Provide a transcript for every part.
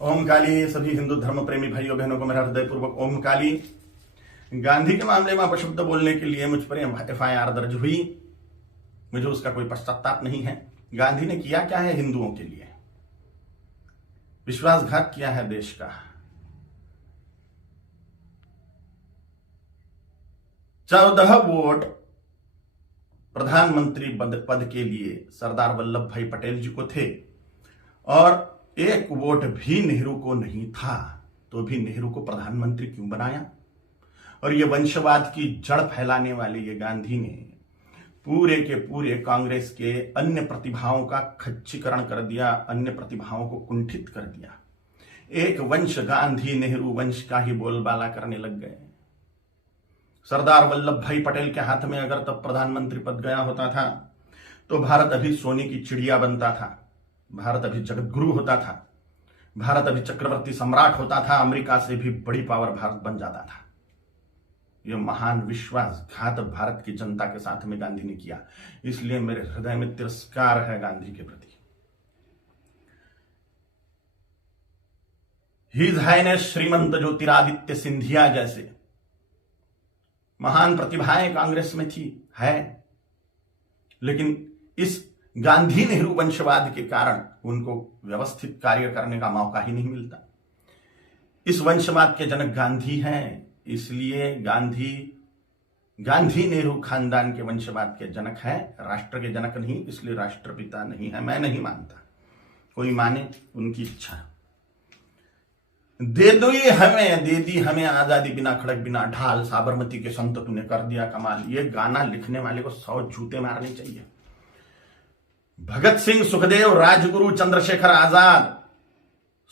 ओम काली। सभी हिंदू धर्म प्रेमी भाइयों बहनों को मेरा हृदयपूर्वक ओम काली। गांधी के मामले में अपशब्द बोलने के लिए मुझ पर FIR दर्ज हुई। मुझे उसका कोई पश्चाताप नहीं है। गांधी ने किया क्या है हिंदुओं के लिए? विश्वासघात किया है देश का। 14 वोट प्रधानमंत्री पद के लिए सरदार वल्लभ भाई पटेल जी को थे और 1 वोट भी नेहरू को नहीं था, तो भी नेहरू को प्रधानमंत्री क्यों बनाया? और ये वंशवाद की जड़ फैलाने वाले ये गांधी ने पूरे के पूरे कांग्रेस के अन्य प्रतिभाओं का खच्चीकरण कर दिया, अन्य प्रतिभाओं को कुंठित कर दिया। एक वंश गांधी नेहरू वंश का ही बोलबाला करने लग गए। सरदार वल्लभ भाई पटेल के हाथ में अगर तब प्रधानमंत्री पद गया होता था तो भारत अभी सोने की चिड़िया बनता था, भारत अभी जगतगुरु होता था, भारत अभी चक्रवर्ती सम्राट होता था, अमेरिका से भी बड़ी पावर भारत बन जाता था। यह महान विश्वासघात भारत की जनता के साथ में गांधी ने किया, इसलिए मेरे हृदय में तिरस्कार है गांधी के प्रति। हिज हाइनेस श्रीमंत ज्योतिरादित्य सिंधिया जैसे महान प्रतिभाएं कांग्रेस में थी, है, लेकिन इस गांधी नेहरू वंशवाद के कारण उनको व्यवस्थित कार्य करने का मौका ही नहीं मिलता। इस वंशवाद के जनक गांधी हैं, इसलिए गांधी नेहरू खानदान के वंशवाद के जनक हैं, राष्ट्र के जनक नहीं, इसलिए राष्ट्रपिता नहीं है। मैं नहीं मानता, कोई माने उनकी इच्छा। दे दी हमें आजादी, बिना खड़क बिना ढाल, साबरमती के संत तूने कर दिया कमाल। ये गाना लिखने वाले को 100 जूते मारने चाहिए। भगत सिंह, सुखदेव, राजगुरु, चंद्रशेखर आजाद,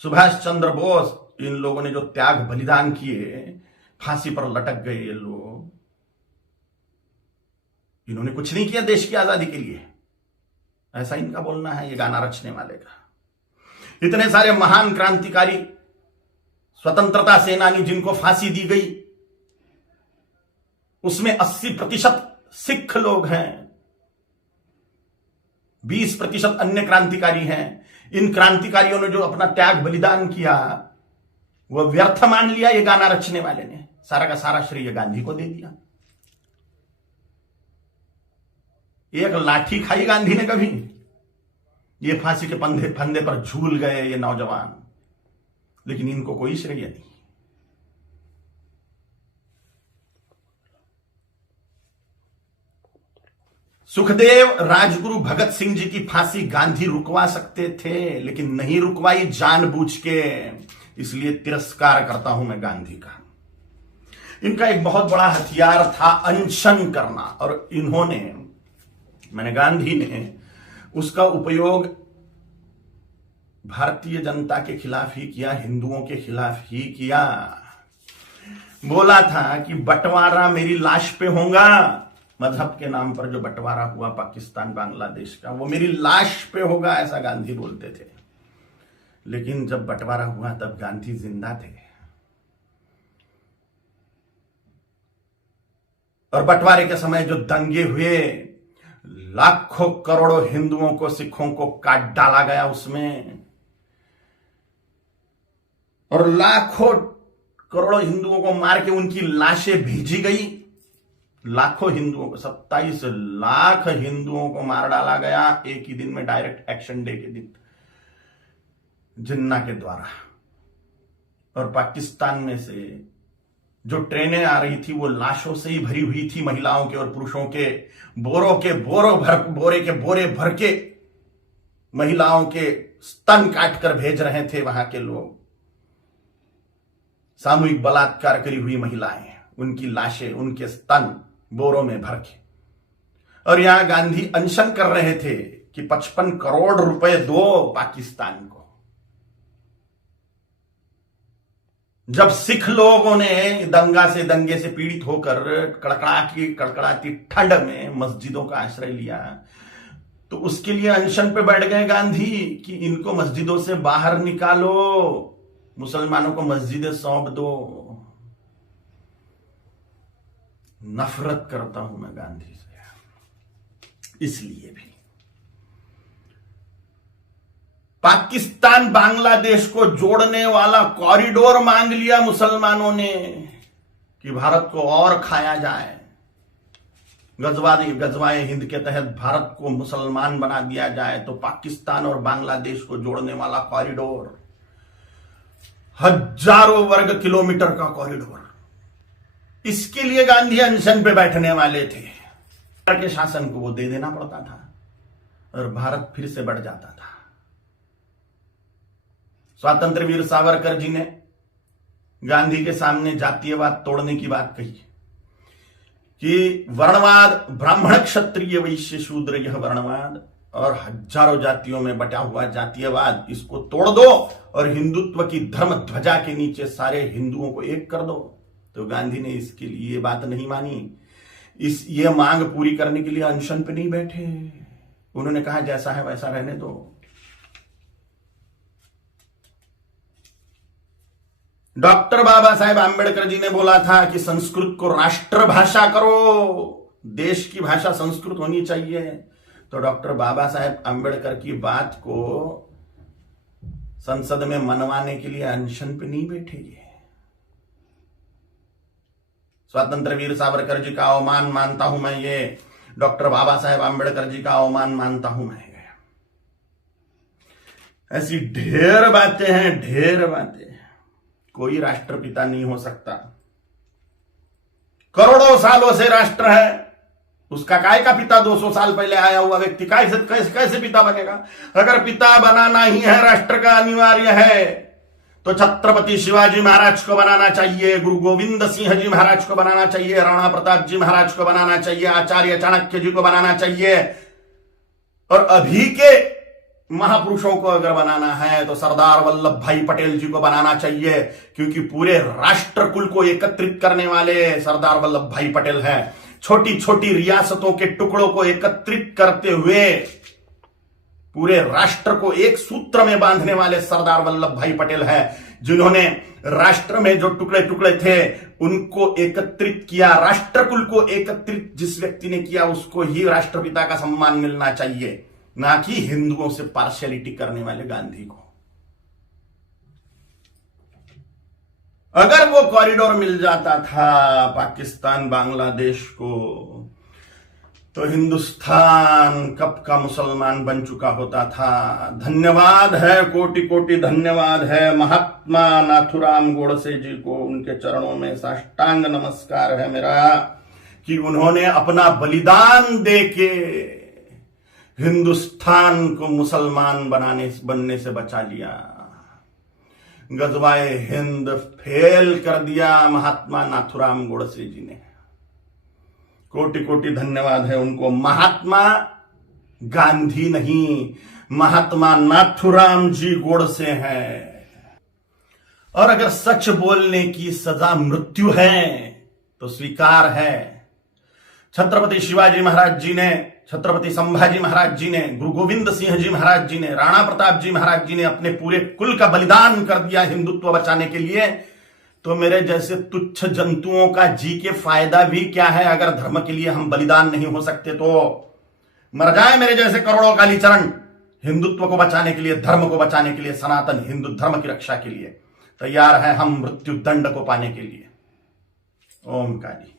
सुभाष चंद्र बोस, इन लोगों ने जो त्याग बलिदान किए, फांसी पर लटक गए ये लोग, इन्होंने कुछ नहीं किया देश की आजादी के लिए, ऐसा इनका बोलना है ये गाना रचने वाले का। इतने सारे महान क्रांतिकारी, स्वतंत्रता सेनानी जिनको फांसी दी गई, उसमें 80% सिख लोग हैं, 20% अन्य क्रांतिकारी हैं। इन क्रांतिकारियों ने जो अपना त्याग बलिदान किया वह व्यर्थ मान लिया ये गाना रचने वाले ने, सारा का सारा श्रेय गांधी को दे दिया। एक लाठी खाई गांधी ने कभी? ये फांसी के फंदे पर झूल गए ये नौजवान, लेकिन इनको कोई श्रेय नहीं। सुखदेव, राजगुरु, भगत सिंह जी की फांसी गांधी रुकवा सकते थे, लेकिन नहीं रुकवाई जानबूझ के, इसलिए तिरस्कार करता हूं मैं गांधी का। इनका एक बहुत बड़ा हथियार था अनशन करना, और गांधी ने उसका उपयोग भारतीय जनता के खिलाफ ही किया, हिंदुओं के खिलाफ ही किया। बोला था कि बंटवारा मेरी लाश पे होगा, मजहब के नाम पर जो बंटवारा हुआ पाकिस्तान बांग्लादेश का, वो मेरी लाश पे होगा, ऐसा गांधी बोलते थे। लेकिन जब बंटवारा हुआ तब गांधी जिंदा थे, और बंटवारे के समय जो दंगे हुए, लाखों करोड़ों हिंदुओं को, सिखों को काट डाला गया उसमें, और लाखों करोड़ों हिंदुओं को मार के उनकी लाशें भेजी गई। लाखों हिंदुओं को, 27 लाख हिंदुओं को मार डाला गया एक ही दिन में, डायरेक्ट एक्शन डे के दिन, जिन्ना के द्वारा। और पाकिस्तान में से जो ट्रेनें आ रही थी वो लाशों से ही भरी हुई थी, महिलाओं के और पुरुषों के, बोरे के बोरे भर के महिलाओं के स्तन काटकर भेज रहे थे वहां के लोग। सामूहिक बलात्कार करी हुई महिलाएं, उनकी लाशें, उनके स्तन बोरों में भर के। और यहां गांधी अनशन कर रहे थे कि 55 करोड़ रुपए दो पाकिस्तान को। जब सिख लोगों ने दंगे से पीड़ित होकर कड़कड़ाती ठंड में मस्जिदों का आश्रय लिया, तो उसके लिए अनशन पे बैठ गए गांधी कि इनको मस्जिदों से बाहर निकालो, मुसलमानों को मस्जिदें सौंप दो। नफरत करता हूं मैं गांधी से, इसलिए भी पाकिस्तान बांग्लादेश को जोड़ने वाला कॉरिडोर मांग लिया मुसलमानों ने कि भारत को और खाया जाए। गजवाए हिंद के तहत भारत को मुसलमान बना दिया जाए, तो पाकिस्तान और बांग्लादेश को जोड़ने वाला कॉरिडोर, हजारों वर्ग किलोमीटर का कॉरिडोर, इसके लिए गांधी अनशन पे बैठने वाले थे। के शासन को वो दे देना पड़ता था और भारत फिर से बढ़ जाता था। स्वतंत्र वीर सावरकर जी ने गांधी के सामने जातीयवाद तोड़ने की बात कही कि वर्णवाद, ब्राह्मण क्षत्रिय वैश्य शूद्र, यह वर्णवाद और हजारों जातियों में बटा हुआ जातीयवाद, इसको तोड़ दो और हिंदुत्व की धर्म ध्वजा के नीचे सारे हिंदुओं को एक कर दो। तो गांधी ने इसके लिए बात नहीं मानी। ये मांग पूरी करने के लिए अनशन पे नहीं बैठे। उन्होंने कहा जैसा है वैसा रहने दो। डॉक्टर बाबा साहेब आंबेडकर जी ने बोला था कि संस्कृत को राष्ट्रभाषा करो, देश की भाषा संस्कृत होनी चाहिए। तो डॉक्टर बाबा साहेब आंबेडकर की बात को संसद में मनवाने के लिए अनशन पे नहीं बैठे। स्वतंत्र वीर सावरकर जी का अवमान मानता हूं मैं, ये डॉक्टर बाबा साहेब आंबेडकर जी का अवमान मानता हूं मैं। ऐसी ढेर बातें हैं, ढेर बातें। कोई राष्ट्रपिता नहीं हो सकता। करोड़ों सालों से राष्ट्र है, उसका काय का पिता 200 साल पहले आया हुआ व्यक्ति कैसे पिता बनेगा? अगर पिता बनाना ही है, राष्ट्र का अनिवार्य है, तो छत्रपति शिवाजी महाराज को बनाना चाहिए, गुरु गोविंद सिंह जी महाराज को बनाना चाहिए, राणा प्रताप जी महाराज को बनाना चाहिए, आचार्य चाणक्य जी को बनाना चाहिए। और अभी के महापुरुषों को अगर बनाना है तो सरदार वल्लभ भाई पटेल जी को बनाना चाहिए, क्योंकि पूरे राष्ट्र कुल को एकत्रित करने वाले सरदार वल्लभ भाई पटेल हैं। छोटी छोटी रियासतों के टुकड़ों को एकत्रित करते हुए पूरे राष्ट्र को एक सूत्र में बांधने वाले सरदार वल्लभ भाई पटेल हैं, जिन्होंने राष्ट्र में जो टुकड़े टुकड़े थे उनको एकत्रित किया। राष्ट्रकुल को एकत्रित जिस व्यक्ति ने किया उसको ही राष्ट्रपिता का सम्मान मिलना चाहिए, ना कि हिंदुओं से पार्शियलिटी करने वाले गांधी को। अगर वो कॉरिडोर मिल जाता था पाकिस्तान बांग्लादेश को, तो हिंदुस्तान कब का मुसलमान बन चुका होता था। धन्यवाद है, कोटि कोटि धन्यवाद है महात्मा नाथुराम गोडसे जी को। उनके चरणों में साष्टांग नमस्कार है मेरा कि उन्होंने अपना बलिदान देके हिंदुस्तान को मुसलमान बनने से बचा लिया। गजवाए हिंद फेल कर दिया महात्मा नाथुराम गोडसे जी ने। कोटि कोटि धन्यवाद है उनको। महात्मा गांधी नहीं, महात्मा नाथुराम जी गोडसे हैं। और अगर सच बोलने की सजा मृत्यु है तो स्वीकार है। छत्रपति शिवाजी महाराज जी ने, छत्रपति संभाजी महाराज जी ने, गुरु गोविंद सिंह जी महाराज जी ने, राणा प्रताप जी महाराज जी ने अपने पूरे कुल का बलिदान कर दिया हिंदुत्व बचाने के लिए। तो मेरे जैसे तुच्छ जंतुओं का जी के फायदा भी क्या है? अगर धर्म के लिए हम बलिदान नहीं हो सकते तो मर जाए मेरे जैसे करोड़ों कालीचरण हिंदुत्व को बचाने के लिए, धर्म को बचाने के लिए, सनातन हिंदू धर्म की रक्षा के लिए तैयार है हम मृत्यु दंड को पाने के लिए। ओम काली।